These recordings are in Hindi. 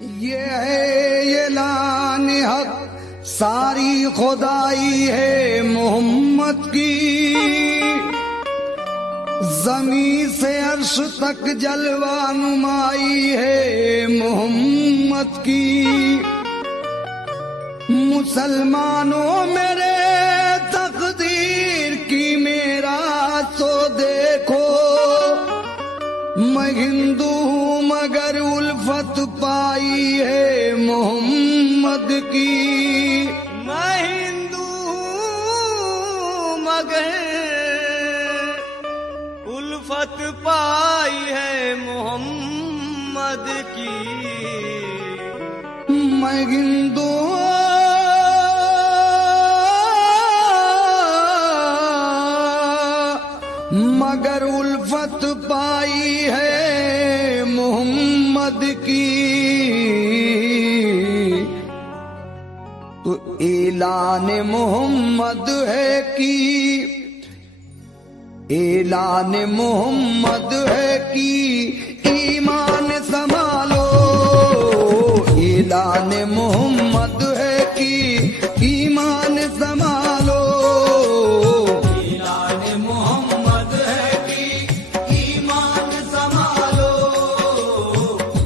ये है ये लान हक सारी खुदाई है मोहम्मद की। जमी से अर्श तक जलवा नुमाई है मोहम्मद की। मुसलमानों मेरे तकदीर की मेरा तो देखो, मैं हिंदू हूँ मगर उल्फत पाई है मोहम्मद की। मैं हिंदू हूँ मगर उल्फत पाई है मोहम्मद की। मैं हिंदू मगर उल्फत पाई है मोहम्मद की। तो ऐलान मोहम्मद है कि ऐलान मोहम्मद है कि ईमान संभालो। ऐलान मोहम्मद है कि ईमान संभालो। ऐलान मोहम्मद है कि ईमान संभालो।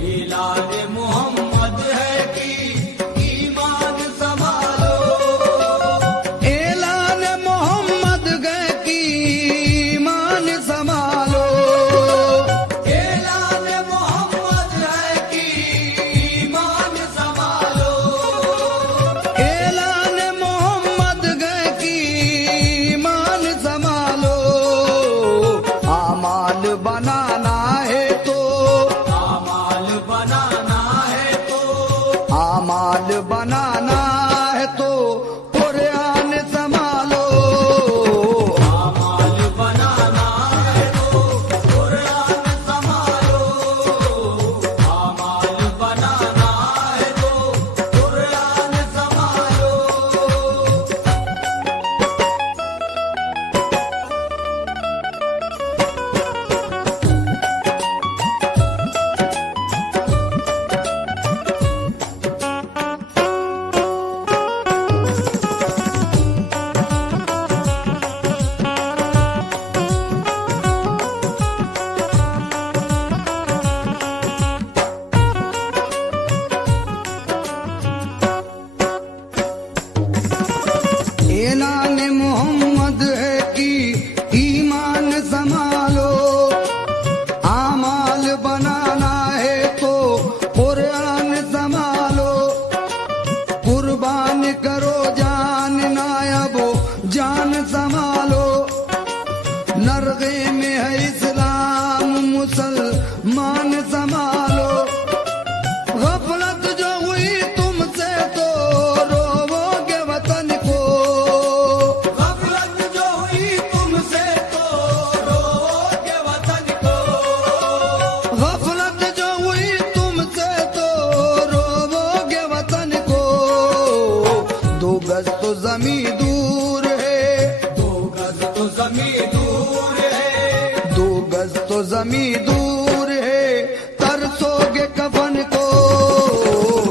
ऐलान मोहम्मद है कि ईमान संभालो। ऐलान मोहम्मद है कि ईमान संभालो। ऐलान मोहम्मद है कि ईमान संभालो। ऐलान मोहम्मद है कि ईमान संभालो। आमाल बनाना है तो आमाल बनाना है तो आमाल बनाना है तो कुरान संभालो। आमाल बनाना है तो कुरान संभालो। आमाल बनाना है तो कुरान संभालो। ऐलान मोहम्मद है कि ईमान संभालो। आमाल बनाना है तो कुरान संभालो। कुर्बान करो जान नायबो जान संभालो। नरगे में है इस्लाम मुसलमान संभालो। गफलत जो हुई तुमसे तो रोवोगे वतन को। गफलत जो हुई तुमसे तो रोओगे वतन को। गफलत जो हुई तुमसे तो रोवोगे वतन को। दो गज तो जमी दूर है। दो गज तो जमीन दूर है। दो गज तो जमी दूर है तरसोगे कफन को।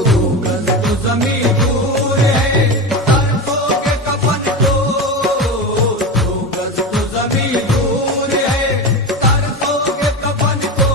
दो गज तो जमीन दूर है तरसोगे कफन को। दो गज तो जमीन दूर है तरसोगे कफन को।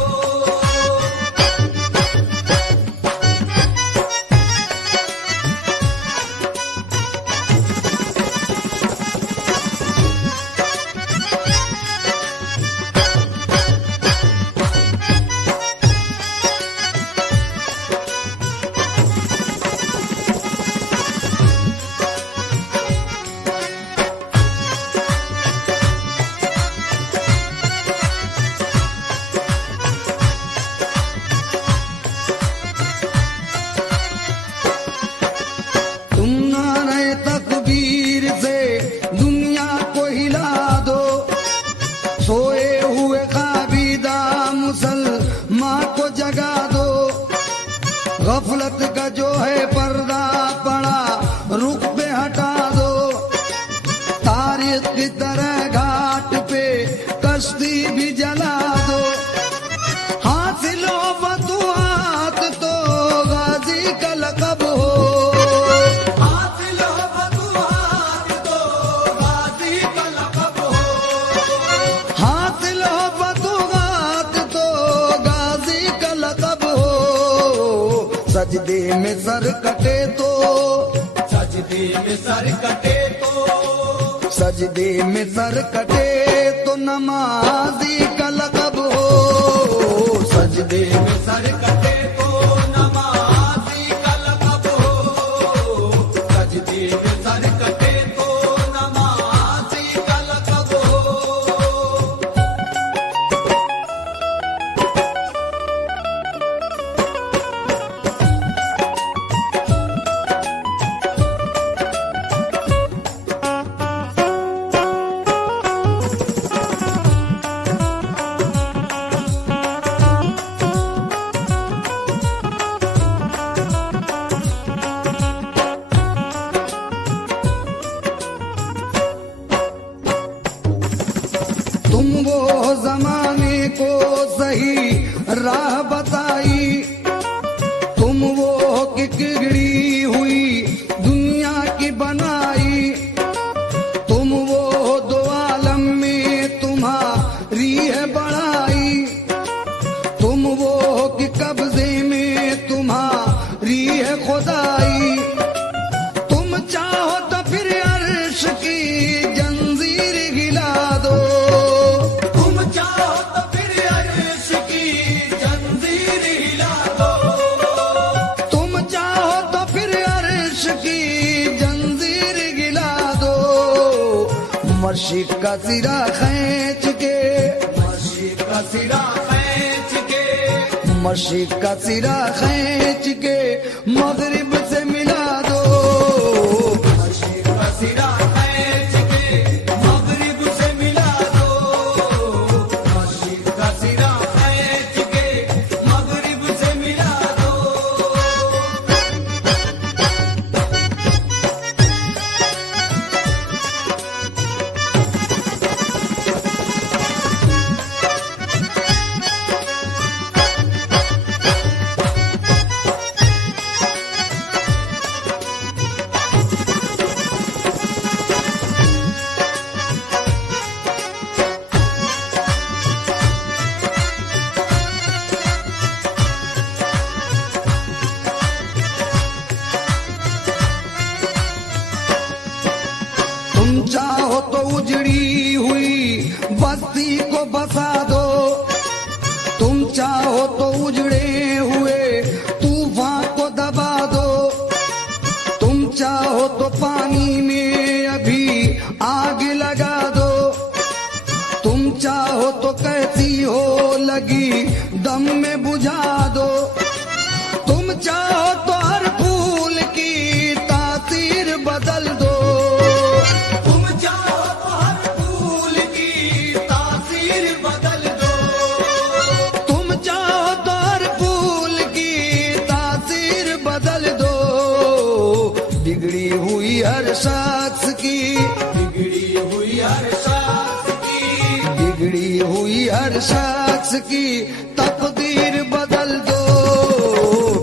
तुम नारे तकबीर से दुनिया को हिला दो। सोए हुए काबीदा मुसलमान को जगा दो। गफलत का जो है पर्दा पड़ा रुख पे हटा दो। तारीख की तरह घाट पे कश्ती भी जला दो। हासिल हो फतुहात तो सजदे में सर कटे तो, सजदे में सर कटे तो, सजदे में सर कटे तो नमाजी का लक़ब हो। सजदे में सर कटे तो नमाजी का लक़ब हो। सजदे में सर कटे तो नमाजी का लक़ब हो। तुम वो जमाने को सही राह बताई, तुम वो किकड़ी हुई दुनिया की बनाई, तुम वो दो आलम में तुम्हारी है बड़ाई, तुम वो कि कब्जे में तुम्हारी है खुदाई। तुम चाहो तो फिर अर्श की जंजीर हिला दो, तुम चाहो तो फिर अर्श की जंजीर हिला दो। तुम चाहो तो फिर अर्श की जंजीर गिला दो। मशीक का सिरा खींच के, मशीक का सिरा खींच के, मशीक का सिरा खींच के मगरिब से मिला दो। मशीक का सिरा खींच के मगरिब से मिला दो। मशीक का सिरा खींच के मगरिब से मिला दो। तुम चाहो तो उजड़ी हुई बस्ती को बसा दो, तुम चाहो तो उजड़े हुए तूफान को दबा दो, तुम चाहो तो पानी में अभी आग लगा दो, तुम चाहो तो कैसी हो लगी दम में बुझा दो, तुम चाहो तो हर फूल की तासीर बदल दो। तुम चाहो तो हर फूल की तासीर बदल दो। तुम चाहो तो हर फूल की तासीर बदल दो। बिगड़ी हुई हर शख्स की, बिगड़ी हुई हर शख्स की, बिगड़ी हुई हर शख्स की तकदीर बदल दो।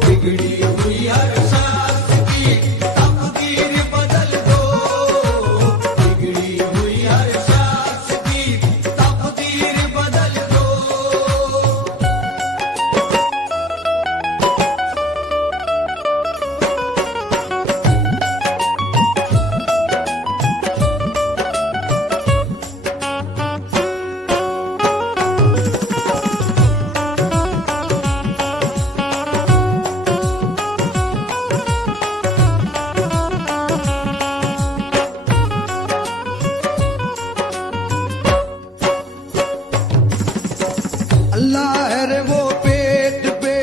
बिगड़ी हुई हर शख्स की तकदीर बदल दो। बिगड़ी हुई हर शख्स की तकदीर बदल दो। अल्लाह है रे वो पेट पे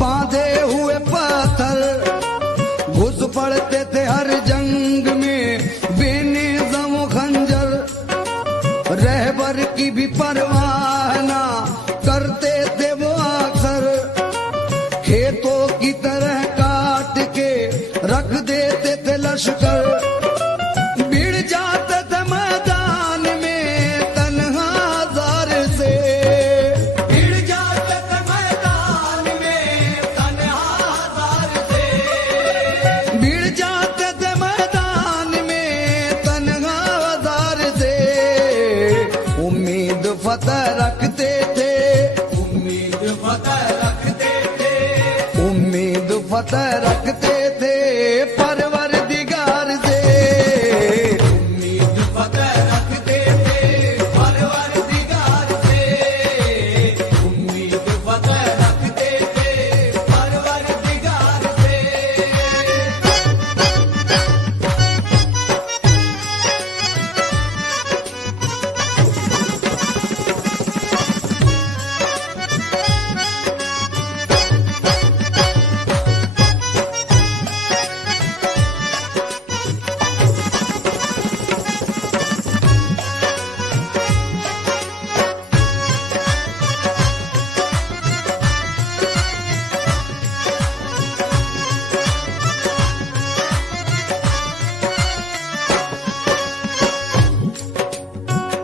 बांधे हुए पत्थर, घुस पड़ते थे हर जंग में बेनिज़म खंजर, रहबर की भी परवाह ना करते थे वो अक्सर, खेतों की तरह काट के रख देते थे लश्कर, भिड़ जाते थे मैदान में तन्हा जार से, भिड़ जाते थे मैदान में तन्हा जार से। भिड़ जाते थे मैदान में तन्हा जार से। उम्मीद फतह रखते थे, उम्मीद फतह रखते थे, उम्मीद फतेह रखते थे परवरदिगार से। उम्मीद फतेह रखते थे परवरदिगार से, उम्मीद फतेह रखते थे परवरदिगार से।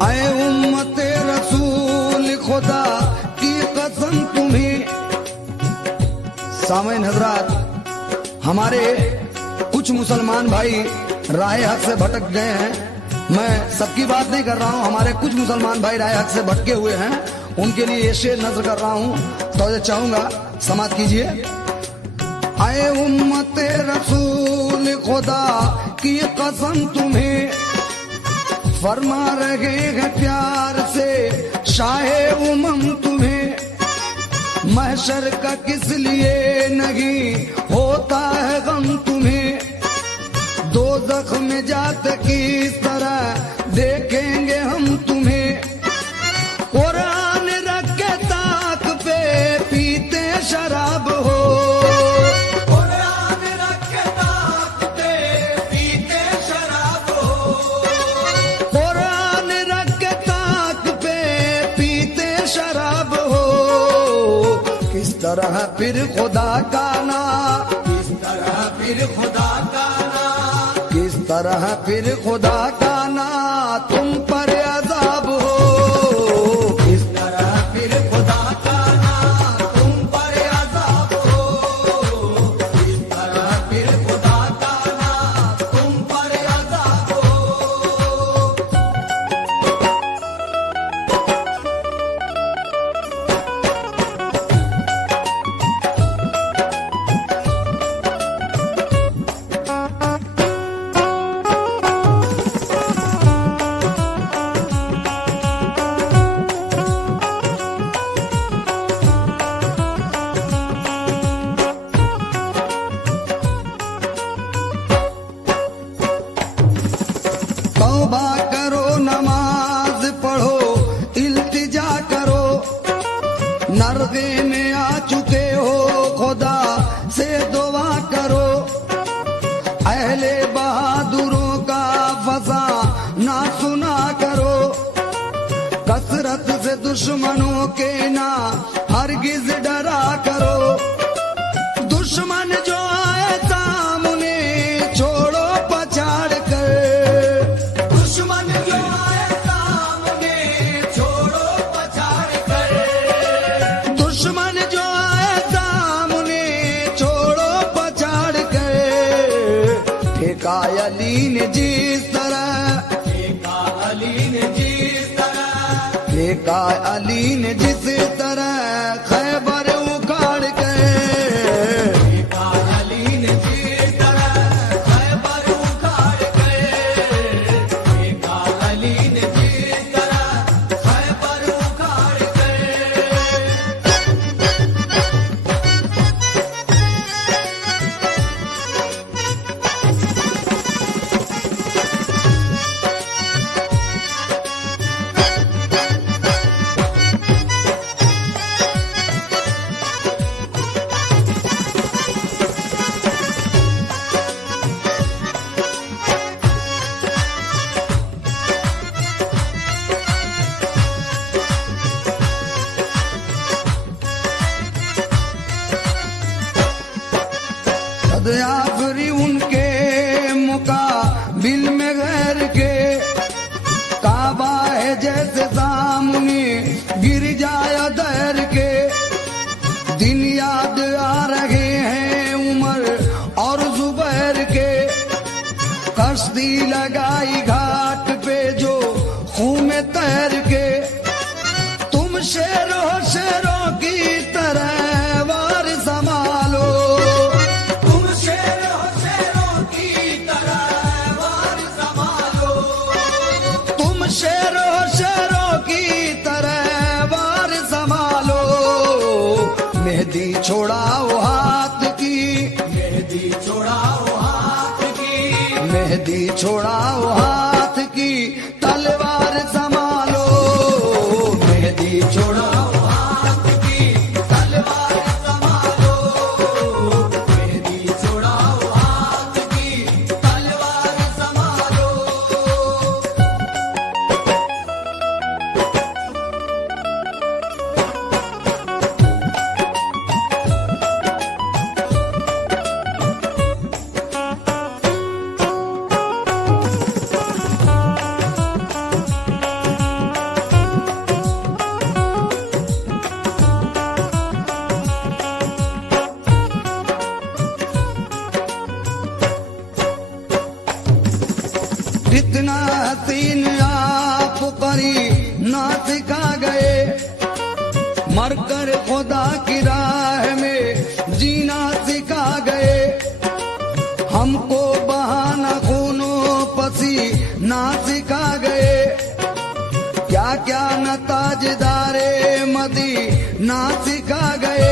ऐ उम्मते रसूल खुदा की कसम तुम्हें। सामईन हजरात, हमारे कुछ मुसलमान भाई राह हक से भटक गए हैं। मैं सबकी बात नहीं कर रहा हूं, हमारे कुछ मुसलमान भाई राह हक से भटके हुए हैं, उनके लिए ये शेर नजर कर रहा हूं, तो ये चाहूंगा समाप्त कीजिए। ऐ उम्मते रसूल खुदा की कसम तुम्हें, फरमा रहे हैं प्यार से शाहे उमम तुम्हें। महशर का किस लिए नहीं होता है गम तुम्हें, दोज़ख में जाते किस तरह देखेंगे हम तुम्हें। कुरान रख के ताक पे पीते शराब हो, कुरान रख के ताक पे पीते शराब हो, कुरान रख के ताक पे पीते शराब हो। किस तरह फिर खुदा का नाम, किस तरह फिर खुदा का नाम, किस तरह फिर खुदा का नाम तुम पर अज़ाब हो। किस तरह फिर खुदा का नाम तुम पर अज़ाब हो, किस तरह फिर खुदा का नाम तुम पर अज़ाब हो। तौबा करो, नमाज पढ़ो, इल्तिजा करो। नरगे में आ चुके हो, खुदा से दुआ करो। अहले बहादुरों का फसा ना सुना करो। कसरत से दुश्मनों के ना हरगिज डरा करो। दुश्मन जो आए सामने छोड़ो पछाड़ कर, दुश्मन जो आए सामने छोड़ो पछाड़ कर, दुश्मन जो आए सामने छोड़ो पछाड़ कर। ठेका अली ने जिस तरह, ठेका अली ने जिस तरह, ठेका अली ने जिस तरह खैबर उखाड़ कर। ठेका अली ने जिस तरह खैबर उखाड़ कर, ठेका अली ने जिस तरह खैबर उखाड़ कर। सदयाफरी उनके मुकाबिल में गैर के। काबा है जैसे सामने गिर जाए दैर के। दिन याद आ रहे हैं उमर और जुबैर के। कश्ती लगाई घाट पे जो खून में तैर के। तुम शेरों शेरों की तरह वार संभालो, छोड़ाओ हाथ की, मेहंदी छोड़ाओ हाथ की, मेहंदी छोड़ाओ हाथ की, तलवार संभालो, मेहंदी छोड़ाओ हाथ की तलवार संभालो, मेहंदी छोड़ाओ हाथ की तलवार संभालो। इतना हसीन आप करी ना सिखा गए, मरकर खुदा की राह में जीना सिखा गए। हमको बहाना खूनो पसी ना सिखा गए, क्या क्या न ताजदारे मदी ना सिखा गए।